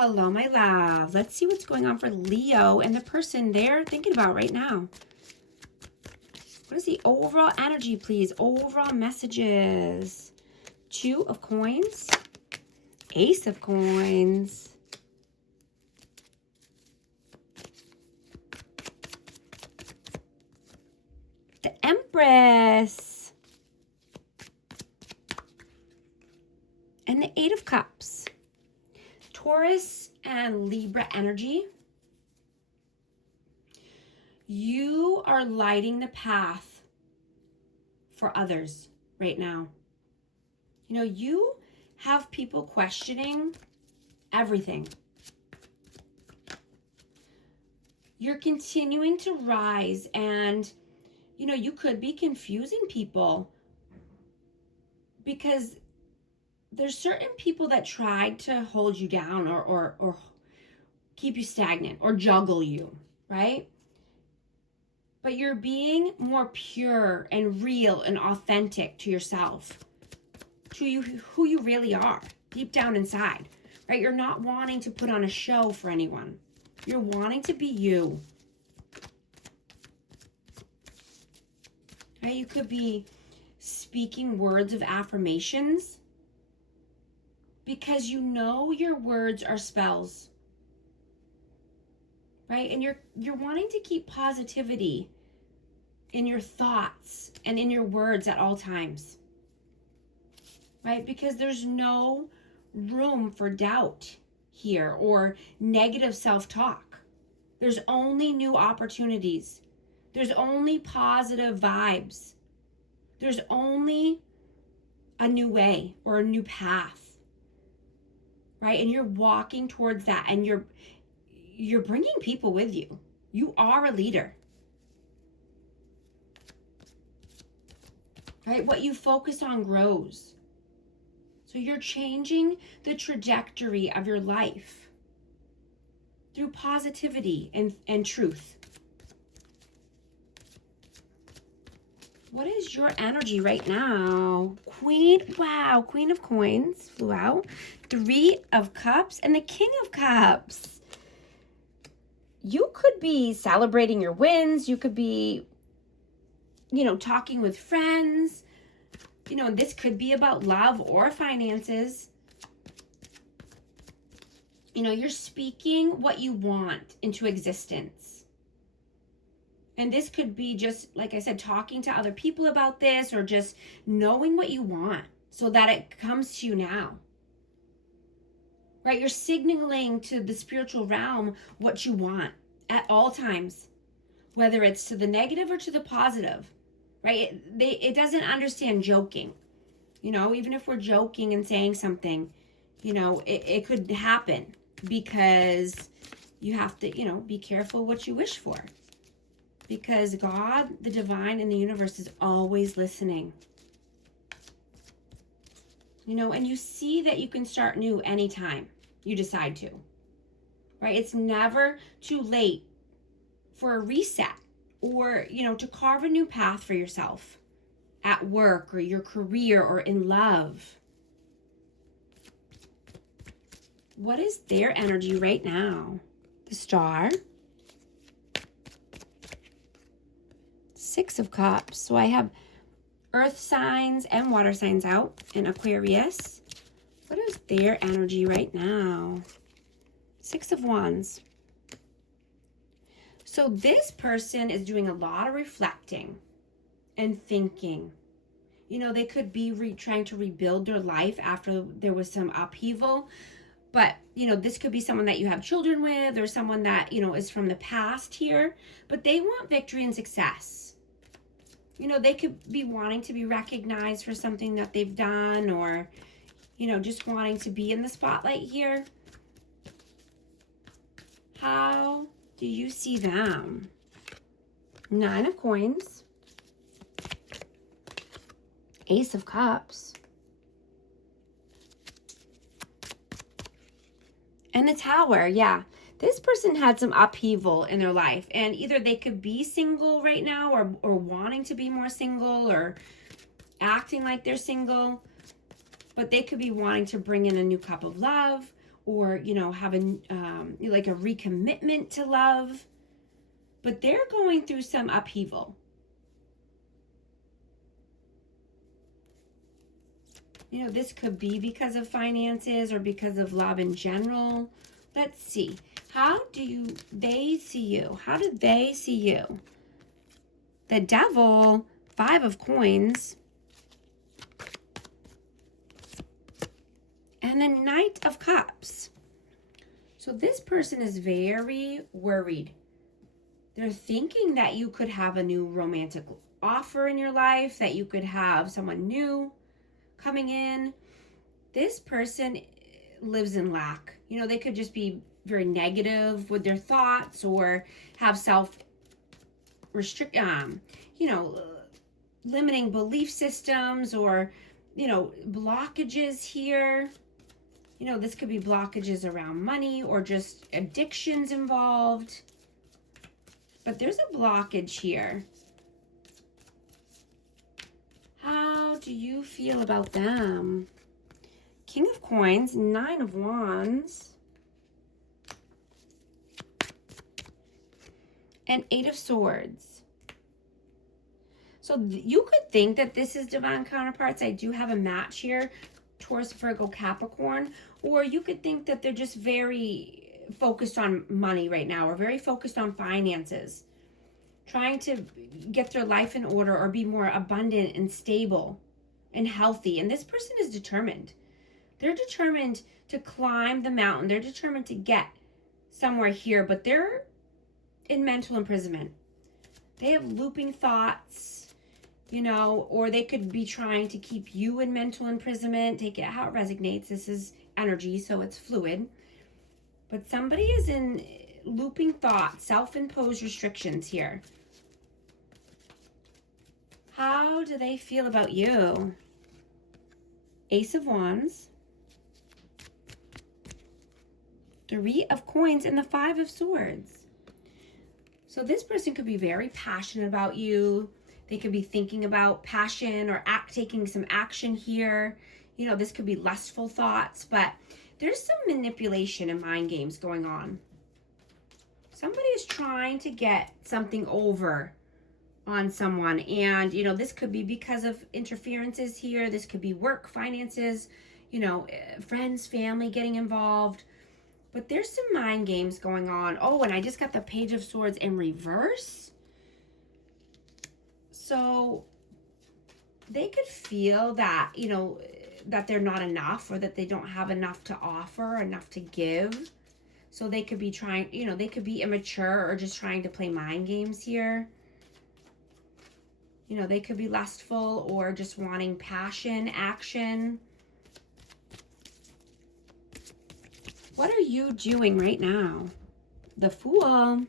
Hello, my love. Let's see what's going on for Leo and the person they're thinking about right now. What is the overall energy, please? Overall messages. 2 of coins. Ace of coins. The Empress. And the 8 of Cups. Taurus and Libra energy. You are lighting the path for others right now. You know, you have people questioning everything. You're continuing to rise and, you know, you could be confusing people because there's certain people that tried to hold you down or keep you stagnant or juggle you, right? But you're being more pure and real and authentic to yourself, to you, who you really are deep down inside, right? You're not wanting to put on a show for anyone. You're wanting to be you, right? You could be speaking words of affirmations because you know your words are spells, right? And you're wanting to keep positivity in your thoughts and in your words at all times, right? Because there's no room for doubt here or negative self-talk. There's only new opportunities. There's only positive vibes. There's only a new way or a new path, right? And you're walking towards that, and you're bringing people with you. You are a leader, right? What you focus on grows. So you're changing the trajectory of your life through positivity and truth. What is your energy right now? Queen, wow, Queen of Coins flew out. 3 of Cups and the King of Cups. You could be celebrating your wins. You could be, you know, talking with friends. You know, this could be about love or finances. You know, you're speaking what you want into existence. And this could be just, like I said, talking to other people about this, or just knowing what you want so that it comes to you now. Right? You're signaling to the spiritual realm what you want at all times, whether it's to the negative or to the positive. Right? It doesn't understand joking. You know, even if we're joking and saying something, you know, it could happen because you have to, you know, be careful what you wish for. Because God, the divine, and the universe is always listening. You know, and you see that you can start new anytime you decide to. Right? It's never too late for a reset or, you know, to carve a new path for yourself at work or your career or in love. What is their energy right now? The Star. 6 of Cups. So I have earth signs and water signs out in Aquarius. What is their energy right now? 6 of Wands. So this person is doing a lot of reflecting and thinking. You know, they could be trying to rebuild their life after there was some upheaval. But, you know, this could be someone that you have children with or someone that, you know, is from the past here. But they want victory and success. You know, they could be wanting to be recognized for something that they've done, or, you know, just wanting to be in the spotlight here. How do you see them? 9 of Coins. Ace of Cups. And the Tower, yeah. This person had some upheaval in their life, and either they could be single right now or wanting to be more single or acting like they're single, but they could be wanting to bring in a new cup of love, or, you know, have like a recommitment to love. But they're going through some upheaval. You know, this could be because of finances or because of love in general. Let's see. How do they see you? How do they see you? The Devil, 5 of Coins, and the Knight of Cups. So this person is very worried. They're thinking that you could have a new romantic offer in your life, that you could have someone new coming in. This person lives in lack. You know, they could just be very negative with their thoughts or have limiting belief systems or, blockages here. You know, this could be blockages around money or just addictions involved. But there's a blockage here. How do you feel about them? King of Coins, 9 of Wands, and 8 of Swords. So you could think that this is divine counterparts. I do have a match here, Taurus, Virgo, Capricorn. Or you could think that they're just very focused on money right now or very focused on finances, trying to get their life in order or be more abundant and stable and healthy. And this person is determined. They're determined to climb the mountain. They're determined to get somewhere here, but they're in mental imprisonment. They have looping thoughts, or they could be trying to keep you in mental imprisonment. Take it how it resonates. This is energy, so it's fluid. But somebody is in looping thoughts, self-imposed restrictions here. How do they feel about you? Ace of Wands, 3 of Coins, and the 5 of Swords. So this person could be very passionate about you. They could be thinking about passion or taking some action here. This could be lustful thoughts, but there's some manipulation and mind games going on. Somebody is trying to get something over on someone, and this could be because of interferences here. This could be work, finances, friends, family getting involved. But there's some mind games going on. Oh, and I just got the Page of Swords in reverse. So they could feel that, that they're not enough or that they don't have enough to offer, enough to give. So they could be trying, they could be immature or just trying to play mind games here. They could be lustful or just wanting passion, action. What are you doing right now? The Fool,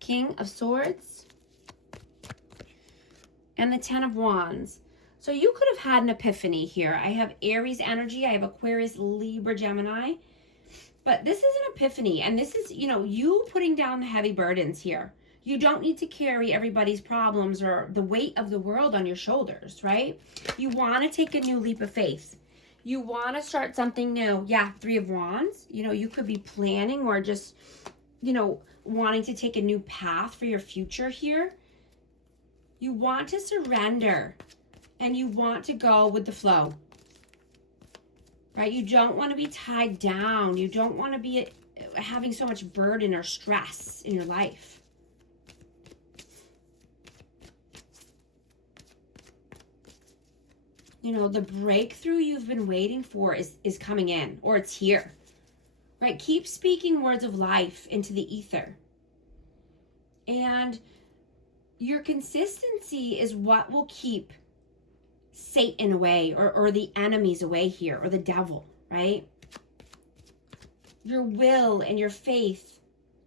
King of Swords, and the 10 of Wands. So you could have had an epiphany here. I have Aries energy. I have Aquarius, Libra, Gemini. But this is an epiphany. And this is, you putting down the heavy burdens here. You don't need to carry everybody's problems or the weight of the world on your shoulders, right? You want to take a new leap of faith. You want to start something new. Yeah, 3 of Wands. You could be planning or just, wanting to take a new path for your future here. You want to surrender and you want to go with the flow, right? You don't want to be tied down. You don't want to be having so much burden or stress in your life. The breakthrough you've been waiting for is coming in, or it's here, right? Keep speaking words of life into the ether. And your consistency is what will keep Satan away or the enemies away here, or the devil, right? Your will and your faith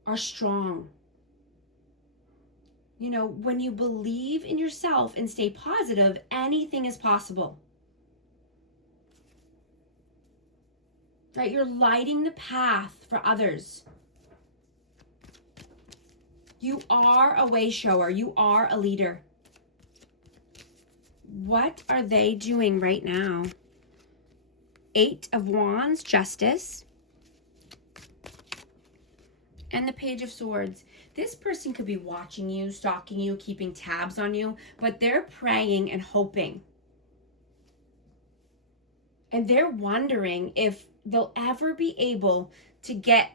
are strong. When you believe in yourself and stay positive, anything is possible. Right? You're lighting the path for others. You are a way shower. You are a leader. What are they doing right now? Eight of Wands, Justice. And the Page of Swords. This person could be watching you, stalking you, keeping tabs on you, but they're praying and hoping. And they're wondering if they'll ever be able to get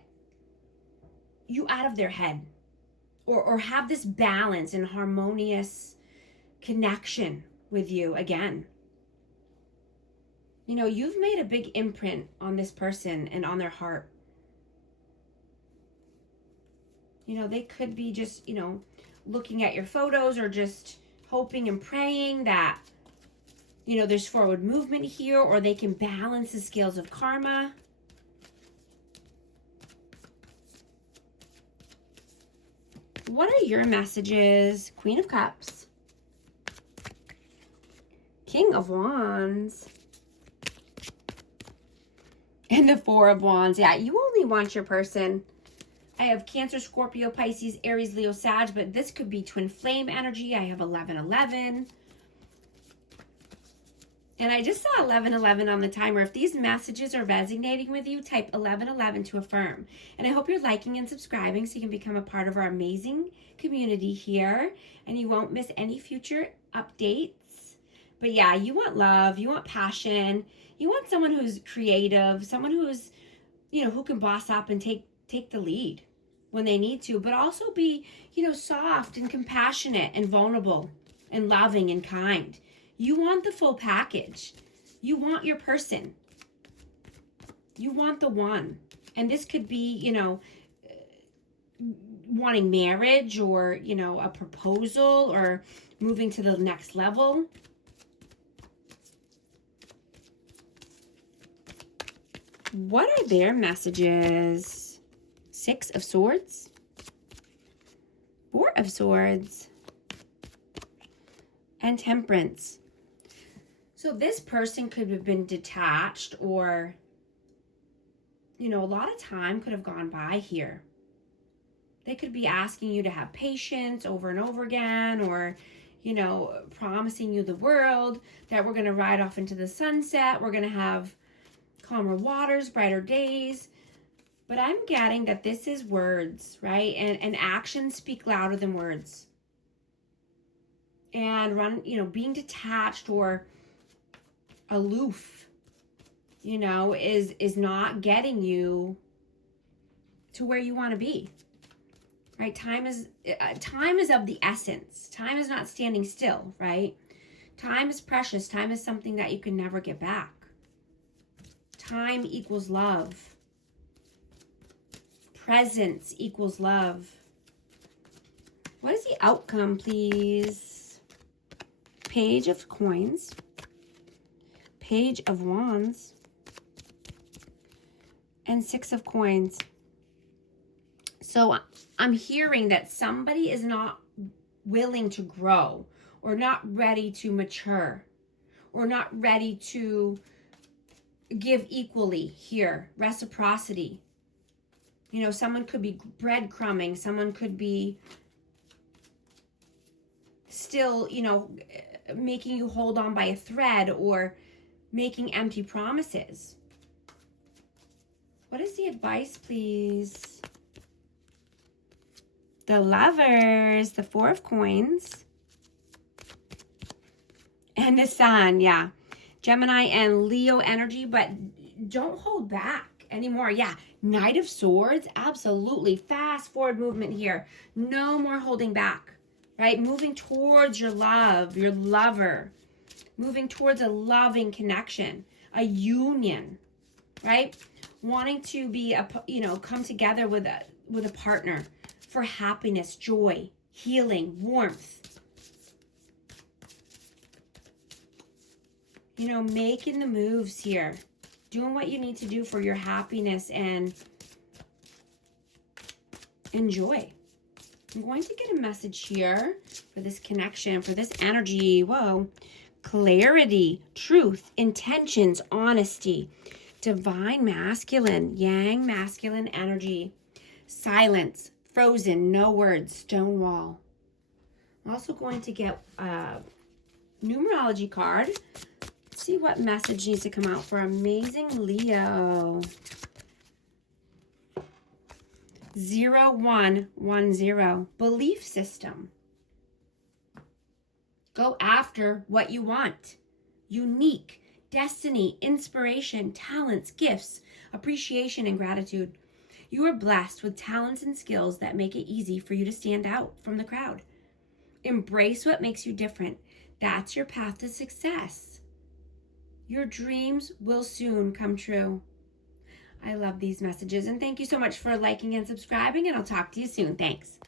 you out of their head, or have this balance and harmonious connection with you again. You know, you've made a big imprint on this person and on their heart. You know, they could be just, you know, looking at your photos or just hoping and praying that, you know, there's forward movement here, or they can balance the scales of karma. What are your messages? Queen of Cups. King of Wands. And the Four of Wands. Yeah, you only want your person. I have Cancer, Scorpio, Pisces, Aries, Leo, Sag, but this could be twin flame energy. I have 1111. And I just saw 1111 on the timer. If these messages are resonating with you, type 1111 to affirm. And I hope you're liking and subscribing so you can become a part of our amazing community here. And you won't miss any future updates. But yeah, you want love, you want passion, you want someone who's creative, someone who's, you know, who can boss up and take the lead when they need to, but also be, you know, soft and compassionate and vulnerable and loving and kind. You want the full package. You want your person. You want the one. And this could be, you know, wanting marriage, or, you know, a proposal, or moving to the next level. What are their messages? Six of Swords. Four of Swords. And Temperance. So this person could have been detached, or, you know, a lot of time could have gone by here. They could be asking you to have patience over and over again, or, you know, promising you the world, that we're going to ride off into the sunset. We're going to have calmer waters, brighter days. But I'm getting that this is words, right? And actions speak louder than words. And being detached or aloof, you know, is not getting you to where you want to be, right? Time is of the essence. Time is not standing still, right? Time is precious. Time is something that you can never get back. Time equals love. Presence equals love. What is the outcome, please? Page of Coins. Page of Wands. And Six of Coins. So I'm hearing that somebody is not willing to grow, or not ready to mature, or not ready to give equally here. Reciprocity. You know, someone could be breadcrumbing. Someone could be still, you know, making you hold on by a thread, or making empty promises. What is the advice, please? The Lovers, the Four of Coins, and the Sun. Yeah, Gemini and Leo energy, but don't hold back anymore. Yeah, Knight of Swords, absolutely. Fast forward movement here. No more holding back, right? Moving towards your love, your lover. Moving towards a loving connection, a union, right? Wanting to be, come together with a partner for happiness, joy, healing, warmth. You know, making the moves here. Doing what you need to do for your happiness and joy. I'm going to get a message here for this connection, for this energy. Whoa. Clarity, truth, intentions, honesty, divine masculine, yang masculine energy, silence, frozen, no words, stone wall. I'm also going to get a numerology card. see what message needs to come out for amazing Leo. 0110, belief system. Go after what you want. Unique, destiny, inspiration, talents, gifts, appreciation, and gratitude. You are blessed with talents and skills that make it easy for you to stand out from the crowd. Embrace what makes you different. That's your path to success. Your dreams will soon come true. I love these messages, and thank you so much for liking and subscribing, and I'll talk to you soon. Thanks.